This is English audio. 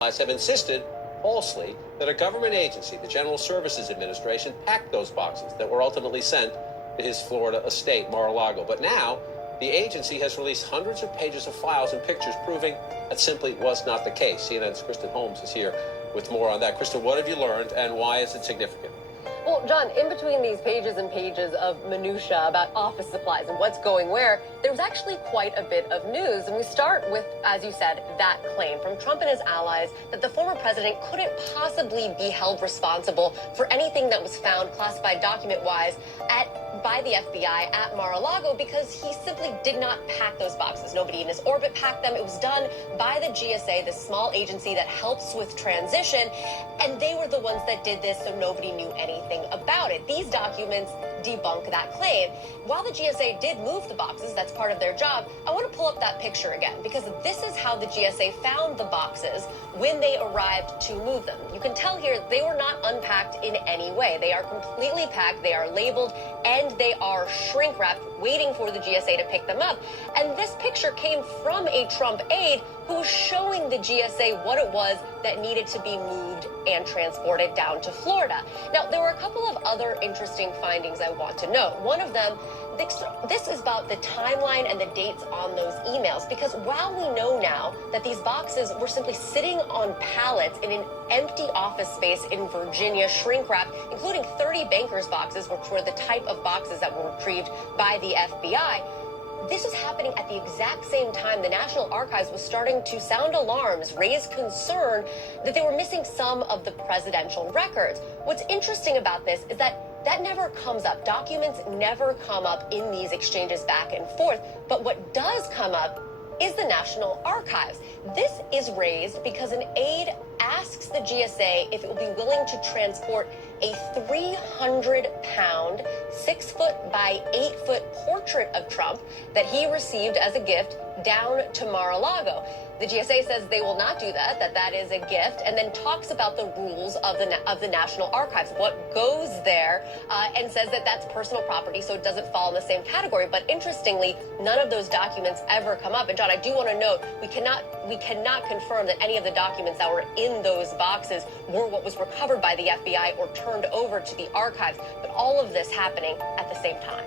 have insisted, falsely, that a government agency, the General Services Administration, packed those boxes that were ultimately sent to his Florida estate, Mar-a-Lago. But now, the agency has released hundreds of pages of files and pictures proving that simply was not the case. CNN's Kristen Holmes is here with more on that. Kristen, what have you learned, and why is it significant? Well, John, in between these pages and pages of minutia about office supplies and what's going where, there was actually quite a bit of news. And we start with, as you said, that claim from Trump and his allies that the former president couldn't possibly be held responsible for anything that was found classified document-wise by the FBI at Mar-a-Lago because he simply did not pack those boxes. Nobody in his orbit packed them. It was done by the GSA, the small agency that helps with transition, and they were the ones that did this, so nobody knew anything about it. These documents debunk that claim. While the GSA did move the boxes, that's part of their job, I want to pull up that picture again, because this is how the GSA found the boxes when they arrived to move them. You can tell here they were not unpacked in any way. They are completely packed, they are labeled, and they are shrink wrapped, waiting for the GSA to pick them up. And this picture came from a Trump aide who was showing the GSA what it was that needed to be moved and transported down to Florida. Now, there were a couple of other interesting findings I want to note. One of them, this is about the timeline and the dates on those emails, because while we know now that these boxes were simply sitting on pallets in an empty office space in Virginia, shrink wrapped, including 30 bankers' boxes, which were the type of boxes that were retrieved by the FBI, this was happening at the exact same time the National Archives was starting to sound alarms, raise concern that they were missing some of the presidential records. What's interesting about this is that never comes up. Documents never come up in these exchanges back and forth. But what does come up is the National Archives. This is raised because an aide asks the GSA if it will be willing to transport a 300-pound, 6-foot by 8-foot portrait of Trump that he received as a gift down to Mar-a-Lago. The GSA says they will not do that is a gift, and then talks about the rules of the National Archives, what goes there, and says that that's personal property, so it doesn't fall in the same category. But interestingly, none of those documents ever come up. And John, I do want to note, we cannot confirm that any of the documents that were in those boxes were what was recovered by the FBI or turned over to the archives, but all of this happening at the same time.